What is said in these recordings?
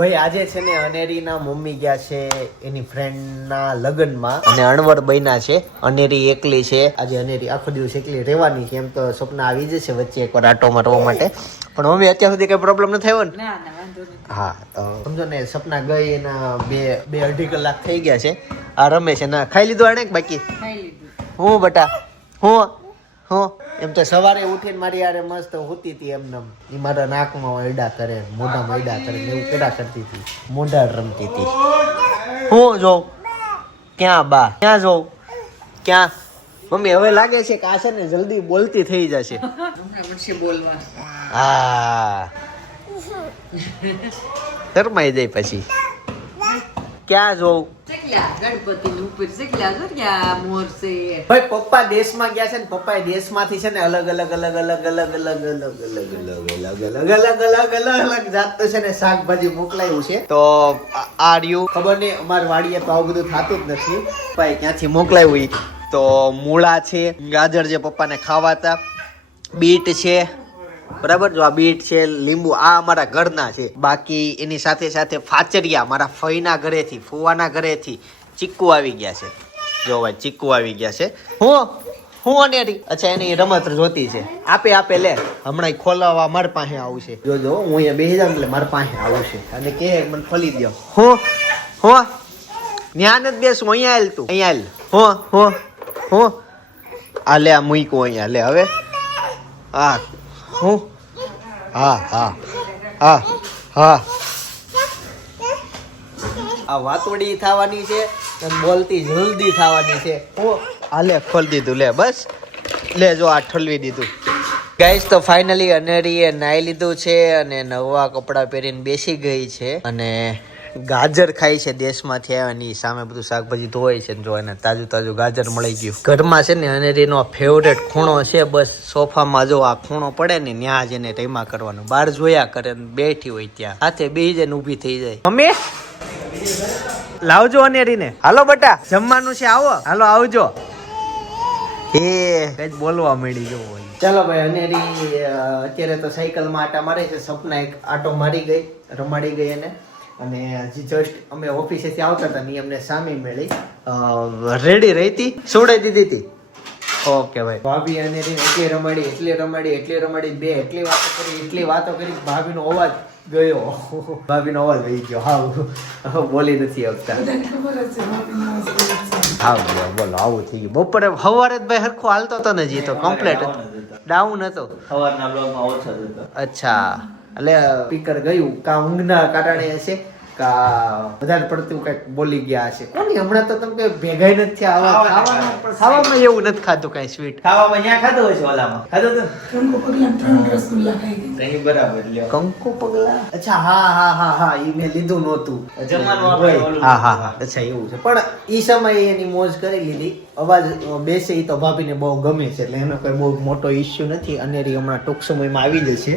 ભાઈ આજે છે ને અનેરીના મમ્મી ગયા છે એની ફ્રેન્ડના લગ્નમાં અને અણવર બન્યા છે. અનેરી એકલી છે આજે. અનેરી આખો દિવસ એકલી રહેવાની છે. એમ તો સપના આવી જશે વચ્ચે એકવાર આટો મારવા માટે, પણ મમ્મી અત્યાર સુધી કઈ પ્રોબ્લેમ ન થયો ને? હા, તો સમજો ને સપના ગઈ એના બે અઢી કલાક થઈ ગયા છે. આ રમે છે ના ખાઈ લીધું આને બાકી હું બટા હું એમ તો સવારે ઉઠીને મારી યારે મસ્ત હોતી હતી એમને એ મારા નાકમાં અડા કરે, મોઢામાં અડા કરે એવું કેડા કરતી હતી, મોઢા રમતી હતી. હું જોઉં ક્યાં બા ક્યાં જોઉં ક્યાં મમ્મી? હવે લાગે છે કે આ છે ને જલ્દી બોલતી થઈ જશે. હા શરમાઈ જાય પછી. ક્યાં જોઉં? ભાઈ પપ્પા દેશમાં ગયા છે ને પપ્પા દેશમાંથી છે ને અલગ અલગ જાત છે ને શાકભાજી મોકલાયું છે. તો આ રહ્યું ખબર નહીં, અમારી વાડીએ તો આવું બધું થતું જ નથી. પપ્પાએ ક્યાંથી મોકલાયું તો મૂળા છે, ગાજર જે પપ્પાને ખાવાતા, બીટ છે બરાબર, જો આ બીટ છે, લીંબુ આ અમારા ઘરના છે. બાકી એની સાથે સાથે ફાચરિયા મારા ફઈના ઘરેથી, ફુવાના ઘરેથી ચીકુ આવી ગયા છે. જો ભાઈ ચીકુ આવી ગયા છે. હું અનેરી અચ્છા એની રમત જોતી છે. આપે લે હમણાં ખોલાવા મારી પાસે આવશે. જોજો હું અહીંયા બેસી જાઉં એટલે મારી પાસે આવશે અને કે મને ખોલી દો. હું ન્યા નથી બેસું, અહીંયા આલ તું, અહીંયા આલ. હું આ લે આ મૂક્યું અહીંયા લે. હવે હા હું હા આ વાતોડી થવાની છે અને બોલતી જલ્દી થવાની છે. હું હાલે ખોલી દીધું લે, બસ લે જો આ ઠલવી દીધું. ગાઈસ તો ફાઇનલી અનેરીએ નાઈ લીધું છે અને નવા કપડાં પહેરીને બેસી ગઈ છે અને ગાજર ખાઈ છે. દેશમાંથી આવ્યાની સામે બધું શાકભાજી ધોવાય છે. જો એને તાજું ગાજર મળી ગયું. ઘરમાં છે ને અનેરીનો ફેવરેટ ખૂણો છે, બસ સોફામાં જો આ ખૂણો પડે ને ત્યાં જ એને ટેમા કરવાનું. બહાર જોયા કરે બેઠી હોય ત્યાં હાથે બેસી જાય ને ઊભી થઈ જાય. મમ્મી લાવજો અનેરીને. હાલો બટા જમવાનું છે, આવો હાલો આવજો. કઈ બોલવા મળી જવું. ચાલો ભાઈ અનેરી અત્યારે તો સાયકલમાં આટા મારે છે. સપના એક આટો મારી ગઈ, રમાડી ગઈ એને. અને હજી જસ્ટ અમે ઓફિસેથી આવતા હતા ને અમને સામે મળી, રેડી રહી હતી, સોડાઈ દીધી હતી. ઓકે ભાઈ ભાભી અને એટલી રમાડી બે એટલી વાતો કરી ભાભીનો અવાજ ગયો, ભાભીનો અવાજ વહી ગયો. હા બોલી નથી આવતા. હા બોલો આવું થઈ ગયું. બપોરે સવારે ભાઈ હરખો હાલતો હતો ને જી તો કમ્પ્લીટ ડાઉન હતો. સવારના બ્લોગમાં ઓછો હતો. અચ્છા એટલે સ્પીકર ગયું કા ઊંઘના કારણે હશે કા વધારે પડતું કઈક બોલી ગયા હશે. કોની હમણાં તો તમે ભેગા નથી થયા. ખાવામાં એવું નથી ખાતું કઈ સ્વીટ. ખાવામાં ક્યાં ખાધું હશે? ઓલામાં ખાધું તો કંકુ પગલા બરાબર લ્યો. કંકુ પગલા અચ્છા હા ઈ મેં લીધું નહોતું જમવાનું. હા અચ્છા એવું છે. પણ ઈ સમયે એની મોજ કરી લીધી. અવાજ બેસે ઈ તો ભાભીને બહુ ગમે છે એટલે એનો કોઈ બહુ મોટો ઇશ્યુ નથી. અનેરી હમણાં ટૂંક સમયમાં આવી જશે.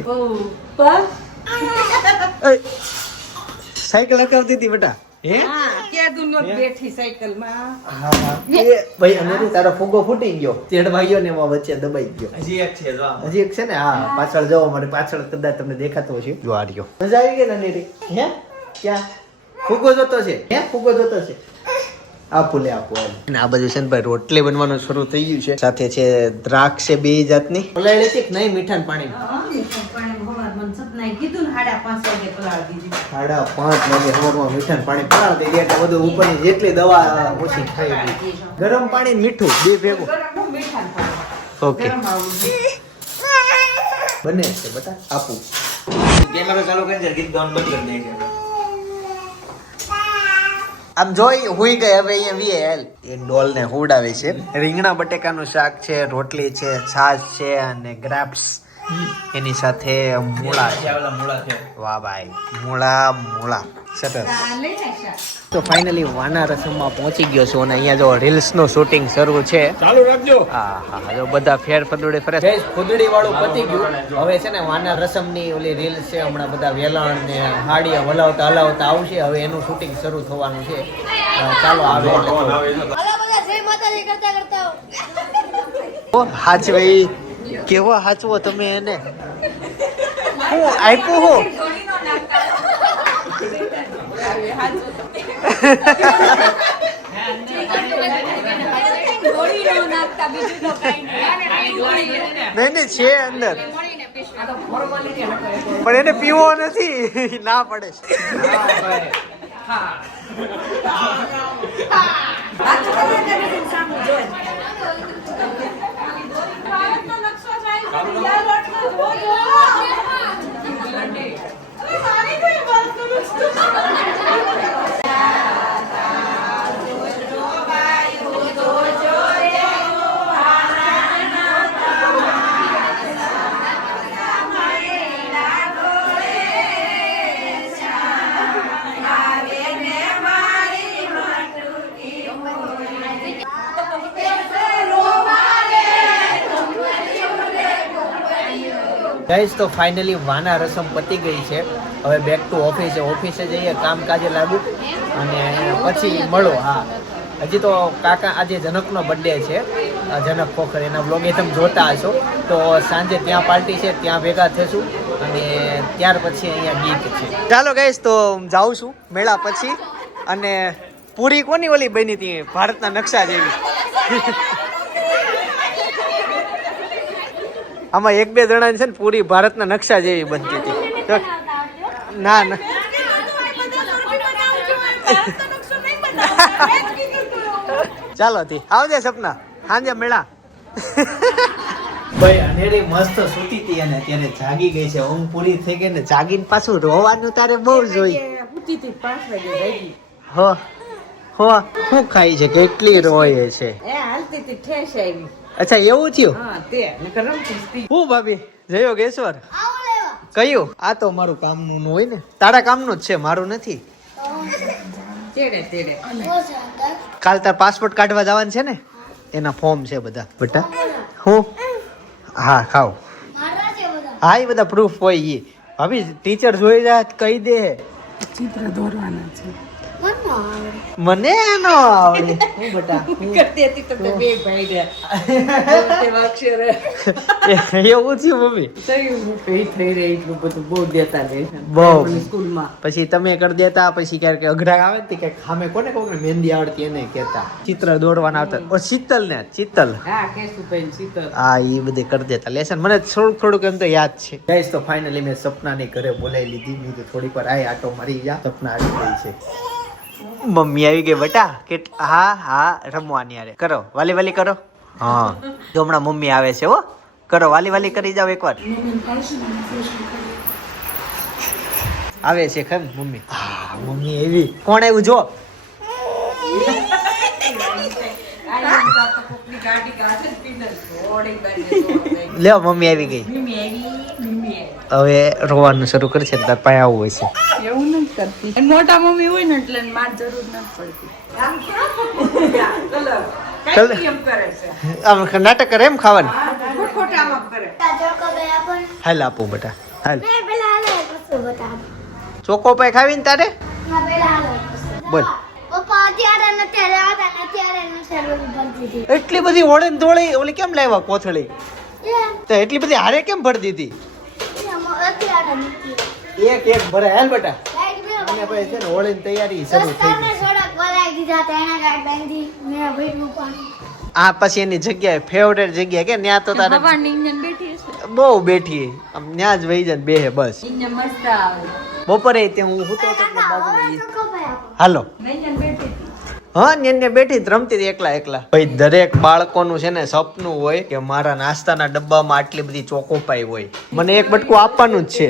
સાયકલ હકાવતી હતી બેટા. ભાઈ અનેરી તારો ફુગ્ગો ફૂટી ગયો, તેડવા ગયો ને એમાં વચ્ચે દબાઈ ગયો. હજી એક છે ને. હા પાછળ જવો મારે, પાછળ કદાચ તમને દેખાતો હશે. જો આ રહ્યો. મજા આવી ગઈ ને અનેરી? હે ક્યાં ફુગ્ગો જોતો છે? ફુગ્ગો જોતો છે? આપું લે આપું. અને આ બાજુ છે ને ભાઈ રોટલી બનવાનું શરૂ થઈ ગયું છે. સાથે છે દ્રાક્ષ છે બે જાતની. પલાળી હતી કે નહીં મીઠા પાણી? 5:30 વાગે સવારમાં મીઠા પાણી પલાળી દે એટલે બધું ઉપરની જેટલી દવા ઓછી થઈ ગઈ. ગરમ પાણી મીઠું બે ભેગું. ઓકે બને છે બટા. આપું કેમેરા ચાલુ કરી ગીત ગાવાનું બંધ કરી દે. આમ જોઈ હુઈ ગઈ. હવે અહીંયા વીએલ એ ડોલ ને હુડાવે છે. રીંગણા બટેકાનું શાક છે, રોટલી છે, છાશ છે અને ગ્રેપ્સ એની સાથે મૂળા છે. વાહ ભાઈ મૂળા સરસ. તો ફાઇનલી વાના રસમમાં પહોંચી ગયો છું અને અહીંયા જો રીલ્સ નું શૂટિંગ શરૂ છે. ચાલુ રાખજો. હા જો બધા ફેર ફદુડી ફરે. ફદુડી વાળું પતી ગયું. હવે છે ને વાના રસમ ની ઓલી રીલ્સ છે. હમણાં બધા વેલણ ને હાડિયા હલાવતા આવશે. હવે એનું શૂટિંગ શરૂ થવાનું છે. ચાલો આવે હાચવે કેવો હાચવો તમે એને. હું આપ્યું હું નહીં છે અંદર, પણ એને પીવો નથી, ના પડે છે. ગાઈસ તો ફાઇનલી વાના રસમ પતી ગઈ છે. હવે બેક ટુ ઓફિસે જઈએ, કામકાજે લાગુ અને પછી મળો. હા, હજી તો કાકા આજે જનકનો બર્થડે છે, જનક ખોખર, એના બ્લોગ એ તમે જોતા હશો. તો સાંજે ત્યાં પાર્ટી છે, ત્યાં ભેગા થઈશું અને ત્યાર પછી અહીંયા ગીત છે. ચાલો ગાઈસ તો જાઉં છું મેળા પછી. અને પૂરી કોની ઓલી બની હતી ભારતના નકશા જેવી. આમાં એક બે જણા છે ને પૂરી ભારતના નકશા જેવી બનતી હતી. ના ના ચાલો થી આવજે સપના, સાંજે મેળા. ભાઈ અનેરી મસ્ત સૂતી હતી અને અત્યારે જાગી ગઈ છે. ઊંઘ પૂરી થઈ ગઈ ને જાગીને પાછું રોવાનું તારે બહુ જોઈ. હો હો શું ખાઈ છે, કેટલી રોય છે. અચ્છા એવું થયું. હું ભાભી જય યોગેશ્વર કયું? આ તો મારું કામનું હોય ને, તારા કામનું જ છે, મારું નથી. કાલ તાર પાસપોર્ટ કાઢવા જવાનું છે ને, એના ફોર્મ છે બધા. બેટા હું હા ખાવ. હા એ બધા પ્રૂફ હોય. એ ભાભી ટીચર જોઈ જાય કહી દે ચિત્ર દોરવાના છે. મને ન આવડે. હું બેટા કરતી હતી તો બે ભાઈ રહ્યા અક્ષર એવું થયું મમ્મી. થયું કઈ થઈ રહી એટલું બધું બહુ દેતા રહે બહુ સ્કૂલમાં. પછી તમે કરી દેતા, પછી ક્યારેક અઘરા આવે ને કે સામે કોને કોને મહેંદી આવડતી એને કહેતા, ચિત્ર દોરવાના આવતા. ઓ શીતલ ને ચિત્તલ, હા કેશુભાઈ શીતલ, હા એ બધે કરી દેતા લેસન. મને થોડુંક એમ તો યાદ છે. ગાઈસ તો ફાઇનલી મેં સપનાની ઘરે બોલાવી લીધી. મેં તો થોડીક વાર આય આટો મારી જા. સપના આવી ગઈ છે. મમ્મી આવી ગઈ બેટા. હા હા રમવાની યારે કરો, વાલી વાલી કરો. હા જો હમણાં મમ્મી આવે છે. હો કરો, વાલી વાલી કરી જાવ એકવાર. આવે છે ખર મમ્મી. હા મમ્મી એવી. કોણ આવ્યું જો? લ્યો મમ્મી આવી ગઈ. હવે રોવાનું શરૂ કરશે તાર પાસે આવવું હોય છે. એવું નથી કરતી. મોટા મમ્મી હોય ને એટલે માર જરૂર નથી પડતી. આમ નાટક કરે એમ ખાવાનું. ખોટામાં કરે. હાલ આપું બેટા હાલ. ચોકો પાય ખાવીને તારે બોલ. એટલી બધી ઓળે ને ધોળી ઓલી કેમ લાવ્યા કોથળી? તો એટલી બધી હારે કેમ ભરી દીધી? એક એક ભરે હાલ બેટા. અને પછી છે ને હોળીની તૈયારી શરૂ થઈ ગઈ. આ પછી એની જગ્યાએ ફેવરેટ જગ્યા કે ન્યા તો તારે બહુ બેઠી આમ ન્યા જ વહી જાય બેહે બસ. બપોરે તે હું સૂતો હતો એટલે બાજુમાં હાલો હા ને બેઠી જ રમતી હતી એકલા એકલા. ભાઈ દરેક બાળકોનું છે ને સપનું હોય કે મારા નાસ્તાના ડબ્બામાં આટલી બધી ચોકોપાઈ હોય, મને એક બટકું આપવાનું જ છે.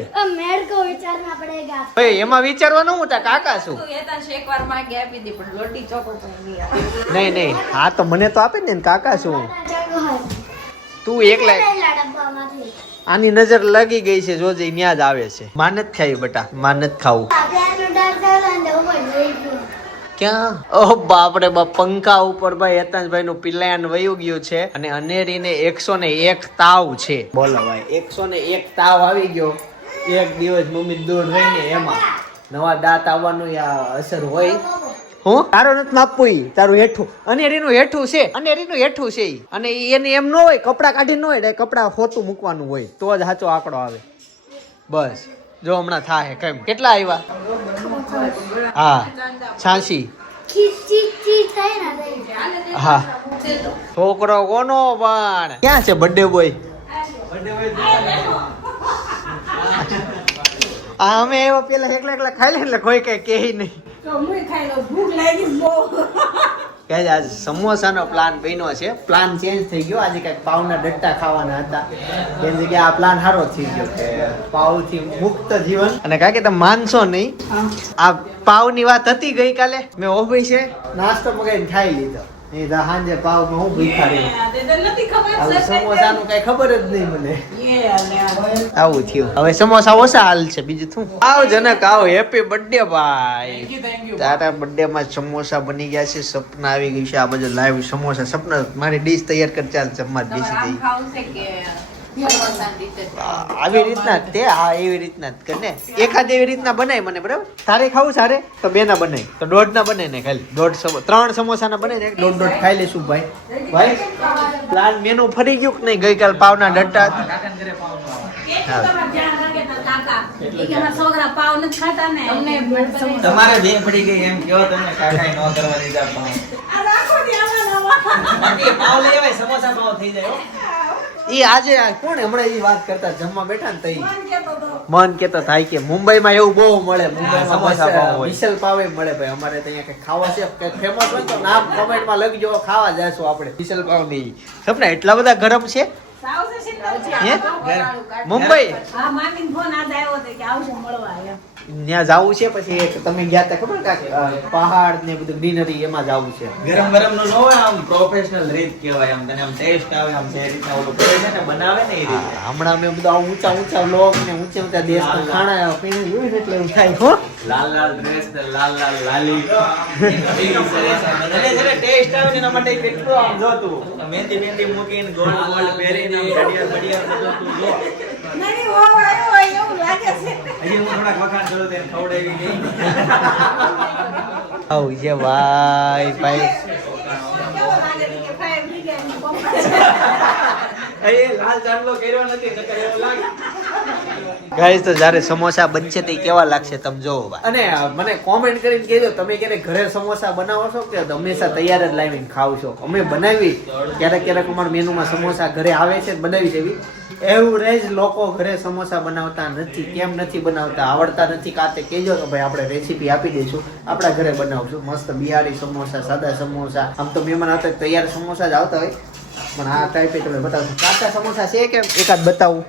ભાઈ એમાં વિચારવાનું હું તા કાકા છું. નહીં નહીં હા તો મને તો આપે ને કાકા છું. તું એકલા આની નજર લાગી ગઈ છે જોજે ન્યા જ આવે છે. માન જ ખાઈ બેટા, માન જ ખાવું. ક્યાં? ઓહ બાપરે બાપ, પંખા ઉપર ભાઈ હેતાંશભાઈ નું પિલાયન વયું ગયું છે અને અનેરીને 101 તાવ છે. બોલો ભાઈ 101 તાવ આવી ગયો એક દિવસ મમ્મી દૂર રહીને. એમાં નવા દાંત આવવાનું અસર હોય. હું તારો નથી માપવું, ઈ તારું હેઠું અનેરીનું હેઠું છે, અનેરીનું હેઠું છે ઈ. અને એને એમ ન હોય કપડા કાઢી ન હોય, કપડા હોતું મૂકવાનું હોય તો જ સાચો આંકડો આવે. બસ જો હમણાં થાય કેમ કેટલા આવ્યા? હા છાંસી હા છોકરો કોનો પણ ક્યાં છે બર્થડે બોય આ અમે એવા પેલા એકલા ખાઈ લે એટલે કોઈ કઈ કહે નહીં કે આજ સમોસાનો પ્લાન બન્યો છે પ્લાન ચેન્જ થઈ ગયો આજે કઈક પાવના ડટ્ટા ખાવાના હતા એની જગ્યાએ આ પ્લાન સારો થઈ ગયો કે પાવથી મુક્ત જીવન અને કાકે તમે માનશો નહીં આ પાવની વાત હતી ગઈકાલે મેં ઓફિસે નાસ્તો મગાઈને ખાઈ લીધો એ સાંજે પાવમાં હું ભૂખા રહ્યો સમોસાનું કઈ ખબર જ નહીં મને આવું થયું હવે સમોસા ઓછા હાલ છે બીજું શું આવ જનક આવ હેપી બર્થડે ભાઈ તારા બર્થડે માં સમોસા બની ગયા છે સપના આવી ગઈ છે આ બધું લાઈવ સમોસા સપના મારી ડીશ તૈયાર કરી ચાલ જમવા બેસી જઈ આવી રીતના જ તે હા એવી રીતના જ કર ને એકાદ એવી રીતના બનાય મને બરાબર તારે ખાવું સારે તો બે ના બનાય તો દોઢ ના બને ને ખાલી ત્રણ સમોસા ના બને ને દોઢ ખાઈ લેશું ભાઈ પ્લાન મેનુ ફરી ગયું કે નહીં ગઈકાલ પાવના ડટ્ટા તમારે બે પડી ગઈ એમ કેવો તમને કાકાએ નો કરવા દીધા પાવ લઈ આવાય સમોસા પાવ થઈ જાય ઈ આજે કોણ હમણાં ઈ વાત કરતા જમવા બેઠા ને તઈ મન કેતો થાય કે મુંબઈમાં એવું બહુ મળે મુંબઈમાં સમોસા પાવ વિશાલ પાવે મળે ભાઈ અમારે ત્યાં કઈ ખાવા છે કે ફેમસ હોય તો નામ કમેન્ટમાં લખજો ખાવા જાશું આપણે વિશાલ પાવ ની સપના એટલા બધા ગરમ છે મુંબઈ ત્યાં જાવું છે પછી તમે ગયા તા ખબર કાંઈક પહાડ ને બધું ગ્રીનરી એમાં જાવું છે ગરમ ગરમ નો હોય આમ પ્રોફેશનલ રીત કહેવાય આમ તને આમ ટેસ્ટ આવે આમ જે રીતના ઓલું કરે છે ને બનાવે ને એ રીતે હમણાં અમે બધા ઊંચા વ્લોગ ને ઊંચા દેશના ખાણા પીણી જોયું ને એટલે એવું થાય હો લાલ ડ્રેસ ને લાલ લાલી ટેસ્ટ આવે ને એના માટે કેટલું આમ જોતું મહેંદી મૂકીને ગોળ પહેરીને આમ ઘડિયાળ બધું તું જો હજી હું થોડાક વખાણ કરું તેને ખવડાવી ગઈ આવું છે ભાઈ લાલ ચાંદલો કર્યો નથી નકર એવું લાગે ગાઈસ તો જ્યારે સમોસા બનશે તે કેવા લાગશે તમે જોવો ભાઈ અને મને કોમેન્ટ કરીને કહેજો તમે ક્યારે ઘરે સમોસા બનાવો છો કે હંમેશા તૈયાર જ લાવીને ખાવ છો અમે બનાવી ક્યારેક અમારા મેનુમાં સમોસા ઘરે આવે છે બનાવી દેવી એવરેજ લોકો ઘરે સમોસા બનાવતા નથી કેમ નથી બનાવતા આવડતા નથી કાતે કહેજો તો ભાઈ આપણે રેસીપી આપી દઈશું આપણા ઘરે બનાવશું મસ્ત બિહારી સમોસા સાદા સમોસા આમ તો મહેમાન આવતા તૈયાર સમોસા જ આવતા હોય પણ આ ટાઈપે તમે બતાવશું કાચા સમોસા છે કે એકાદ બતાવું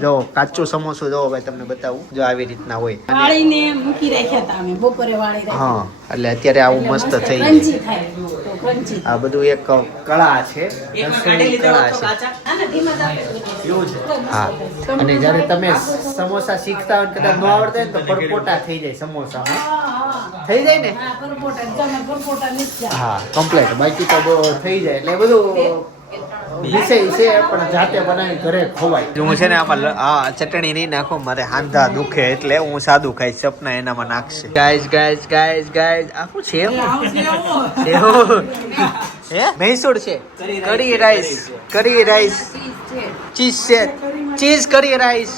જો કાચું સમોસું જો ભાઈ તમને બતાવું જો આવી રીતના હોય વાળીને મૂકી રાખ્યા હતા અમે બપોરે વાળી રાખ્યા હા એટલે અત્યારે આવું મસ્ત થઈ ક્રન્ચી જાય થાય તો ક્રન્ચી આ બધું એક કળા છે રસોઈની કળા છે અને ધીમા તાપે એવું છે હા અને જ્યારે તમે સમોસા શીખતા હોય કદાચ ન આવડતા હોય ને તો પરપોટા થઈ જાય સમોસામાં થઈ જાય ને હા પરપોટા જમે પરપોટા નીચે હા કમ્પ્લીટ બાકી તો બહુ થઈ જાય એટલે બધું વિષય છે પણ જાતે બનાવી ઘરે ખવાય હું છે ને આમાં ચટણી નહીં નાખું મારે હાંધા દુખે એટલે હું સાદું ખાઈ સપના એનામાં નાખશે ગાઈસ આ શું છે હે મૈસૂર છે કઢી રાઈસ ચીઝ છે ચીઝ કરી રાઈસ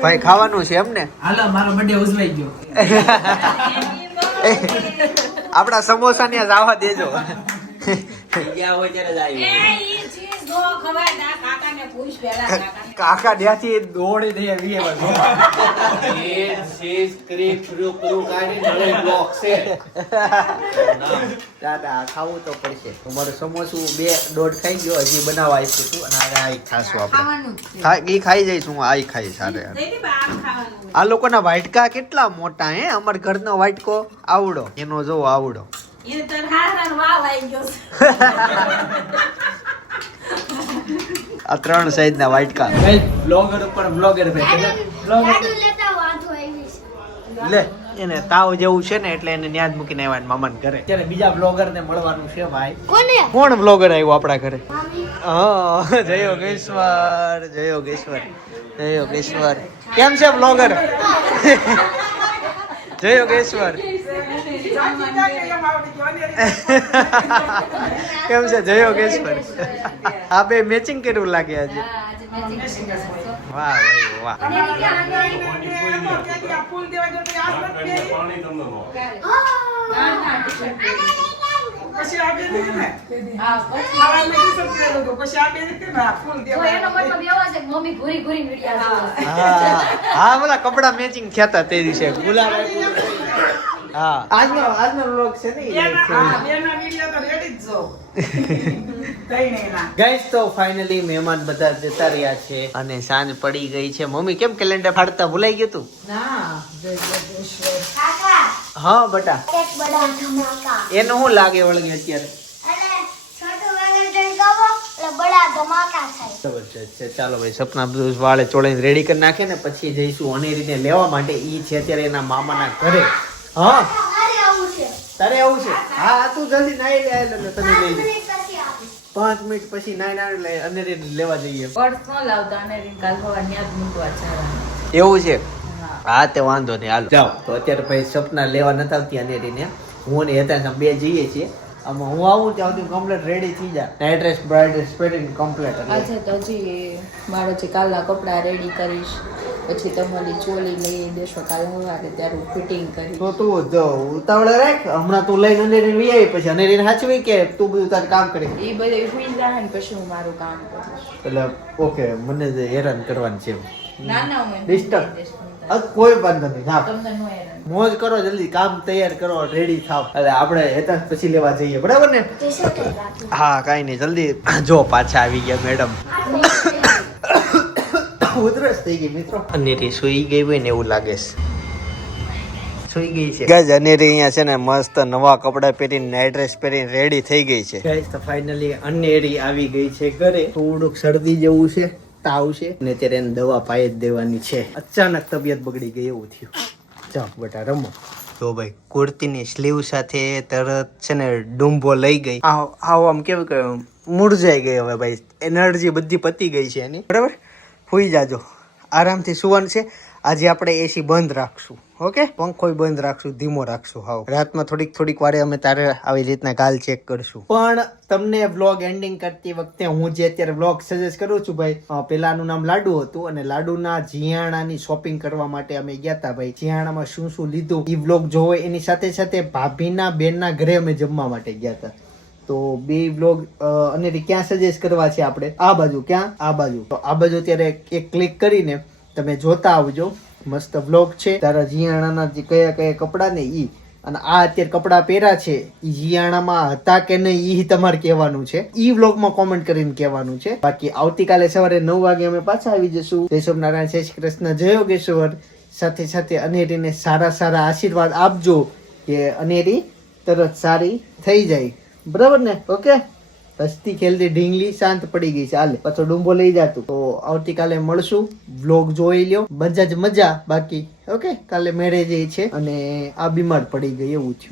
ભાઈ ખાવાનું છે એમ ને હાલો મારો બર્થડે ઉજવાઈ ગયો આપડા સમોસા ને જવા દેજો ગયા હોય ત્યારે જ આવી કાકા ત્યાંથી દોડી દે દાદા ખાવું તો પડશે તમારું સમોસું 2.5 ખાઈ ગયો હજી બનાવવા આપ્યું હતું અને આ ખાશું આપણે ખાઈ જઈશું આ ખાઈ સારે આ લોકોના વાટકા કેટલા મોટા હે અમાર ઘરનો વાટકો આવડો એનો જો આવડો આ 3 સાઈઝ ના વાટકા બ્લોગર ઉપર બ્લોગર લે એને તાવ જેવું છે ને એટલે એને ન્યા જ મૂકીને આવ્યા મામાને ઘરે ત્યારે બીજા બ્લોગર ને મળવાનું છે ભાઈ કોણ બ્લોગર આવ્યો આપણા ઘરે હા જય યોગેશ્વર કેમ છે બ્લોગર જય યોગેશ્વર કેમ છે જય યોગેશ્વર આ બે મેચિંગ કર્યું લાગે આજે વાહ ભાઈ વાહ. હા બોલા કપડા મેચિંગ થયા હતા તે દિવસે ગુલાબ આપ્યું હતું. હા આજનો વ્લોગ છે ને ગાઈસ. તો ફાઇનલી મહેમાન બધા જતા રહ્યા છે અને સાંજ પડી ગઈ છે. મમ્મી કેમ કેલેન્ડર ફાડતા ભૂલાઈ ગયું તું? હા બટા એનું શું લાગે વળગે અત્યારે? જબરજસ્ત છે. ચાલો ભાઈ સપના બધું વાળે ચોળીને રેડી કરી નાખે ને પછી જઈશું અનેરીને લેવા માટે. ઈ છે અત્યારે એના મામાના ઘરે. હા તારે આવું છે? હા તું જલ્દી નાઈ લે એટલે તને લઈ લે. 5 મિનિટ પછી નાઈ લે અનેરીને લેવા જઈએ. પર્સ ન લાવતા અને કાલ સવાર ન્યા જ મૂકવા જવાનું. એવું છે? હા તે વાંધો નહીં હાલો જાઓ. તો અત્યારે ભાઈ સપના લેવા નતા આવતી અનેરીને. હું ને હેતા બે જઈએ છીએ. આમાં હું આવું ત્યાં સુધી કમ્પ્લીટ રેડી થઈ જાય. નાઇટ ડ્રેસ બ્રાઇડ ડ્રેસ પહેરીને કમ્પ્લીટ. આજે તો હજી મારો જે કાલના કપડાં રેડી કરીશ, પછી તમારી ચોલી લઈ દેશો કાલે સવારે ત્યારે હું ફિટિંગ કરીશ. તો તું જો ઉતાવળે રાખ. હમણાં તું લઈને અનેરીને વી આવી પછી અનેરીને સાચવી કે તું બધું તારું કામ કરી? એ બધું સુઈ જાય ને પછી હું મારું કામ કરીશ. એટલે ઓકે મને જ હેરાન કરવાની છે. ના ના હું ડિસ્ટર્બ કોઈ વાંધો નહીં. હા તમને નો હેરાન. મોજ કરો, જલ્દી કામ તૈયાર કરો, રેડી થાવ. એટલે આપણે હેતા પછી લેવા જઈએ, બરાબર ને? હા કાઈ નહીં જલ્દી. જો પાછા આવી ગયા મેડમ. ઉધરસ થઈ ગઈ મિત્રો. અનેરી સુઈ ગઈ હોય ને એવું લાગે છે. સુઈ ગઈ છે ગાઈસ. અનેરી અહીંયા છે ને મસ્ત નવા કપડા પહેરીને નાઇટ ડ્રેસ પહેરીને રેડી થઈ ગઈ છે ગાઈસ. તો ફાઇનલી અનેરી આવી ગઈ છે ઘરે. થોડુંક શરદી જેવું છે, તાવ છે ને અત્યારે એને દવા પાઈ જ દેવાની છે. અચાનક તબિયત બગડી ગઈ એવું થયું. જાઓ બેટા રમો. તો ભાઈ કુર્તીની સ્લીવ સાથે તરત છે ને ડુંબો લઈ ગઈ. આમ કેવું કે મૂળજાઈ ગઈ હવે ભાઈ. એનર્જી બધી પતી ગઈ છે એની, બરાબર? સુઈ જાજો, આરામથી સુવાનું છે. આજે આપણે એસી બંધ રાખશું, ઓકે? પંખોય બંધ રાખશું, ધીમો રાખશું. હાવ રાતમાં થોડીક વારે અમે તારે આવી રીતના ગાલ ચેક કરશું. પણ તમને વ્લોગ એન્ડિંગ કરતી વખતે હું જે અત્યારે વ્લોગ સજેસ્ટ કરું છું ભાઈ, પેલાનું નામ લાડુ હતું અને લાડુના જીયાણાની શોપિંગ કરવા માટે અમે ગયા હતા ભાઈ. જીયાણામાં શું શું લીધું એ વ્લોગ જોવો. એની સાથે સાથે ભાભીના બેનના ઘરે અમે જમવા માટે ગયા હતા. તો બે વ્લોગ અને ક્યાં સજેસ્ટ કરવા છે આપણે? આ બાજુ. ક્યાં? આ બાજુ. તો આ બાજુ અત્યારે એક ક્લિક કરીને તમે જોતા આવજો. મસ્ત વ્લોગ છે. તારા જીયાણાના જે કયા કપડા ને ઈ, અને આ અત્યારે કપડા પહેર્યા છે ઈ જીયાણામાં હતા કે નહીં ઈ તમારે કહેવાનું છે. ઈ વ્લોગમાં કોમેન્ટ કરીને કહેવાનું છે. બાકી આવતીકાલે સવારે 9 વાગે અમે પાછા આવી જશું. જય સ્વામિનારાયણ, જય શ્રી કૃષ્ણ, જય યોગેશ્વર. સાથે સાથે અનેરીને સારા આશીર્વાદ આપજો કે અનેરી તરત સારી થઈ જાય, બરાબર ને? ઓકે. હસતી ખેલતી ઢીંગલી શાંત પડી ગઈ છે. હાલે પાછો ડુંબો લઈ જાતું. તો આવતીકાલે મળશું. વ્લોગ જોઈ લ્યો. મજા જ મજા. બાકી ઓકે કાલે મેરેજ છે અને આ બીમાર પડી ગઈ એવું થયું.